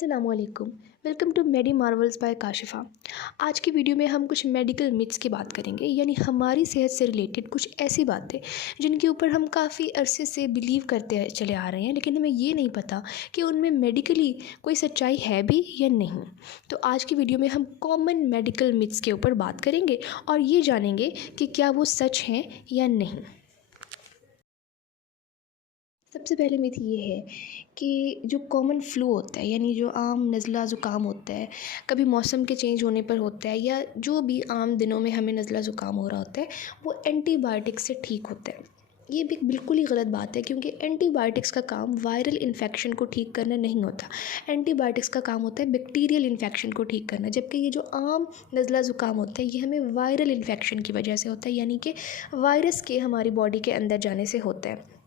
अस्सलामुअलैकुम। Welcome to Medi Marvels by Kashifa. आज की वीडियो में हम कुछ मेडिकल मिथ्स की बात करेंगे, यानी हमारी सेहत से रिलेटेड कुछ ऐसी बातें जिनके ऊपर हम काफ़ी अरसे से बिलीव करते चले आ रहे हैं, लेकिन हमें ये नहीं पता कि उनमें मेडिकली कोई सच्चाई है भी या नहीं। तो आज की वीडियो में हम कॉमन मेडिकल मिथ्स के ऊपर बात करेंगे और ये जानेंगे कि क्या वो सच हैं या नहीं। सबसे पहले मिथ ये है कि जो कॉमन फ्लू होता है, यानी जो आम नज़ला ज़ुकाम होता है, कभी मौसम के चेंज होने पर होता है या जो भी आम दिनों में हमें नज़ला ज़ुकाम हो रहा होता है, वो एंटीबायोटिक्स से ठीक होता है। ये भी बिल्कुल ही गलत बात है, क्योंकि एंटीबायोटिक्स का काम वायरल इन्फेक्शन को ठीक करना नहीं होता। एंटीबायोटिक्स का काम होता है बैक्टीरियल इन्फेक्शन को ठीक करना, जबकि ये जो आम नज़ला ज़ुकाम होता है ये हमें वायरल इन्फेक्शन की वजह से होता है, यानी कि वायरस के हमारी बॉडी के अंदर जाने से होता है।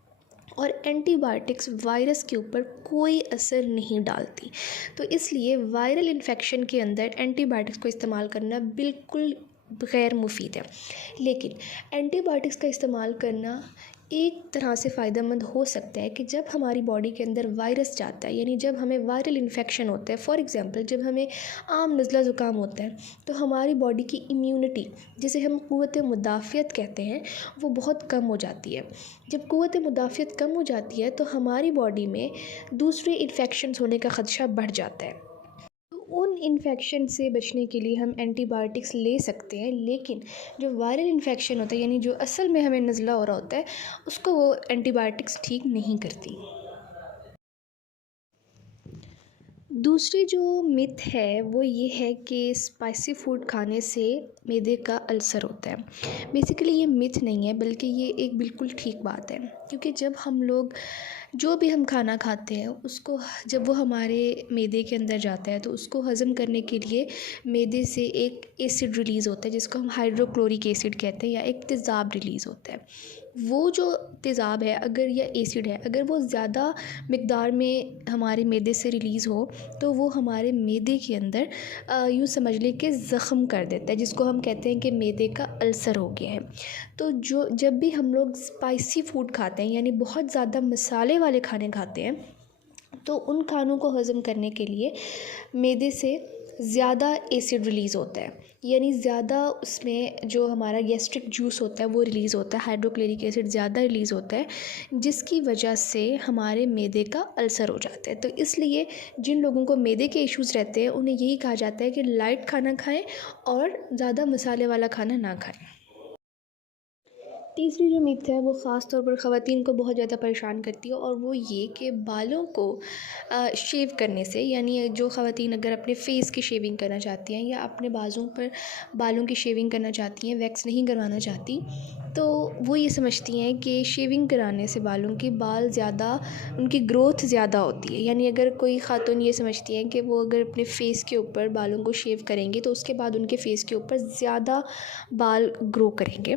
और एंटीबायोटिक्स वायरस के ऊपर कोई असर नहीं डालती, तो इसलिए वायरल इन्फेक्शन के अंदर एंटीबायोटिक्स को इस्तेमाल करना बिल्कुल गैर मुफीद है। लेकिन एंटीबायोटिक्स का इस्तेमाल करना एक तरह से फ़ायदेमंद हो सकता है कि जब हमारी बॉडी के अंदर वायरस जाता है, यानी जब हमें वायरल इन्फेक्शन होता है। फॉर एग्ज़ाम्पल, जब हमें आम नज़ला ज़ुकाम होता है तो हमारी बॉडी की इम्यूनिटी, जिसे हम क़ुव्वत मुदाफ़ियत कहते हैं, वो बहुत कम हो जाती है। जब क़ुव्वत मुदाफ़ियत कम हो जाती है तो हमारी बॉडी में दूसरे इन्फेक्शंस होने का ख़दशा बढ़ जाता है। तो उन इन्फेक्शन से बचने के लिए हम एंटीबायोटिक्स ले सकते हैं, लेकिन जो वायरल इन्फेक्शन होता है, यानी जो असल में हमें नज़ला हो रहा होता है, उसको वो एंटीबायोटिक्स ठीक नहीं करती। दूसरी जो मिथ है वो ये है कि स्पाइसी फूड खाने से मैदे का अल्सर होता है। बेसिकली ये मिथ नहीं है, बल्कि ये एक बिल्कुल ठीक बात है, क्योंकि जब हम लोग जो भी हम खाना खाते हैं उसको जब वो हमारे मैदे के अंदर जाता है तो उसको हज़म करने के लिए मैदे से एक एसिड रिलीज़ होता है, जिसको हम हाइड्रोक्लोरिक एसिड कहते हैं, या एक तेज़ाब रिलीज़ होता है। वो जो तेज़ाब है अगर या एसिड है, अगर वो ज़्यादा मिक़दार में हमारे मैदे से रिलीज़ हो तो वो हमारे मैदे के अंदर यूँ समझ लें कि ज़ख़म कर देता है, जिसको हम कहते हैं कि मैदे का अल्सर हो गया है। तो जब भी हम लोग स्पाइसी फूड खाते हैं, यानी बहुत ज़्यादा मसाले वाले खाने खाते हैं, तो उन खानों को हज़म करने के लिए मैदे से ज़्यादा एसिड रिलीज़ होता है, यानी ज़्यादा उसमें जो हमारा गैस्ट्रिक जूस होता है वो रिलीज़ होता है, हाइड्रोक्लोरिक एसिड ज़्यादा रिलीज़ होता है, जिसकी वजह से हमारे मैदे का अल्सर हो जाता है। तो इसलिए जिन लोगों को मैदे के इश्यूज़ रहते हैं उन्हें यही कहा जाता है कि लाइट खाना खाएं और ज़्यादा मसाले वाला खाना ना खाएं। तीसरी जो मिथ है वो ख़ास तौर पर ख़वातीन को बहुत ज़्यादा परेशान करती है, और वो ये कि बालों को शेव करने से, यानी जो ख़वातीन अगर अपने फ़ेस की शेविंग करना चाहती हैं या अपने बाजू पर बालों की शेविंग करना चाहती हैं, वैक्स नहीं करवाना चाहती, तो वो ये समझती हैं कि शेविंग कराने से बालों की बाल ज़्यादा, उनकी ग्रोथ ज़्यादा होती है। यानी अगर कोई ख़ातून ये समझती हैं कि वो अगर अपने फ़ेस के ऊपर बालों को शेव करेंगी तो उसके बाद उनके फ़ेस के ऊपर ज़्यादा बाल ग्रो करेंगे,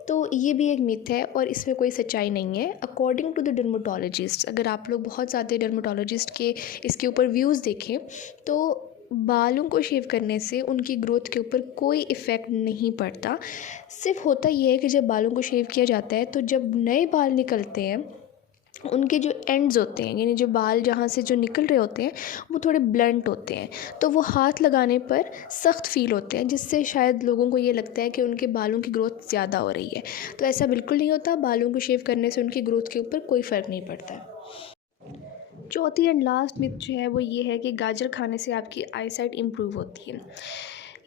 तो ये भी एक मिथ है और इसमें कोई सच्चाई नहीं है। अकॉर्डिंग टू द डर्मेटोलॉजिस्ट, अगर आप लोग बहुत ज़्यादा डर्मेटोलॉजिस्ट के इसके ऊपर व्यूज़ देखें तो बालों को शेव करने से उनकी ग्रोथ के ऊपर कोई इफ़ेक्ट नहीं पड़ता। सिर्फ होता ये है कि जब बालों को शेव किया जाता है तो जब नए बाल निकलते हैं, उनके जो एंड्स होते हैं, यानी जो बाल जहाँ से जो निकल रहे होते हैं वो थोड़े ब्लंट होते हैं, तो वो हाथ लगाने पर सख्त फ़ील होते हैं, जिससे शायद लोगों को ये लगता है कि उनके बालों की ग्रोथ ज़्यादा हो रही है। तो ऐसा बिल्कुल नहीं होता, बालों को शेव करने से उनकी ग्रोथ के ऊपर कोई फ़र्क नहीं पड़ता है। चौथी एंड लास्ट मिथ जो है वो ये है कि गाजर खाने से आपकी आई साइट इम्प्रूव होती है।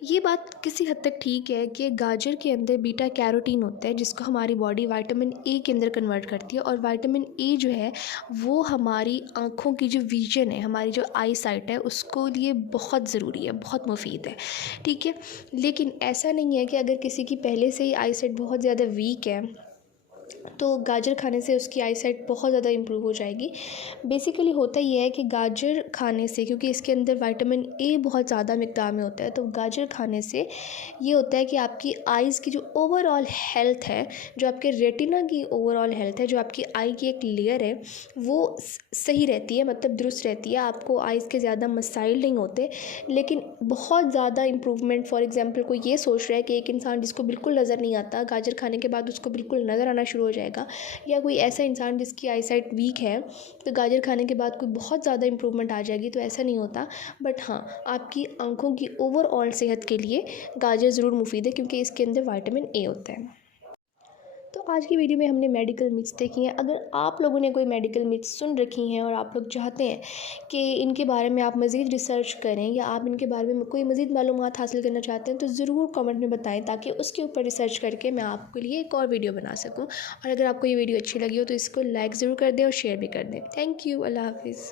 ये बात किसी हद तक ठीक है कि गाजर के अंदर बीटा कैरोटीन होता है, जिसको हमारी बॉडी विटामिन ए के अंदर कन्वर्ट करती है, और विटामिन ए जो है वो हमारी आँखों की जो विज़न है, हमारी जो आई साइट है, उसको लिए बहुत ज़रूरी है, बहुत मुफीद है, ठीक है। लेकिन ऐसा नहीं है कि अगर किसी की पहले से ही आई साइट बहुत ज़्यादा वीक है तो गाजर खाने से उसकी आई साइट बहुत ज़्यादा इम्प्रूव हो जाएगी। बेसिकली होता ये है कि गाजर खाने से, क्योंकि इसके अंदर विटामिन ए बहुत ज़्यादा मिक़दार में होता है, तो गाजर खाने से ये होता है कि आपकी आइज़ की जो ओवरऑल हेल्थ है, जो आपके रेटिना की ओवरऑल हेल्थ है, जो आपकी आई की एक लेयर है, वो सही रहती है, मतलब दुरुस्त रहती है। आपको आइज़ के ज़्यादा मसाइल नहीं होते, लेकिन बहुत ज़्यादा इम्प्रूवमेंट, फॉर एग्ज़ाम्पल कोई ये सोच रहा है कि एक इंसान जिसको बिल्कुल नज़र नहीं आता, गाजर खाने के बाद उसको बिल्कुल नज़र आना शुरू शुरू हो जाएगा, या कोई ऐसा इंसान जिसकी आई साइट वीक है तो गाजर खाने के बाद कोई बहुत ज़्यादा इंप्रूवमेंट आ जाएगी, तो ऐसा नहीं होता। बट हाँ, आपकी आँखों की ओवरऑल सेहत के लिए गाजर ज़रूर मुफीद है, क्योंकि इसके अंदर विटामिन ए होता है। तो आज की वीडियो में हमने मेडिकल मिथ्स देखी हैं। अगर आप लोगों ने कोई मेडिकल मिथ्स सुन रखी हैं और आप लोग चाहते हैं कि इनके बारे में आप मज़ीद रिसर्च करें, या आप इनके बारे में कोई मज़ीद मालूमात हासिल करना चाहते हैं, तो ज़रूर कमेंट में बताएं, ताकि उसके ऊपर रिसर्च करके मैं आपके लिए एक और वीडियो बना सकूँ। और अगर आपको ये वीडियो अच्छी लगी हो तो इसको लाइक ज़रूर कर दें और शेयर भी कर दें। Thank you. अल्लाह हाफिज़।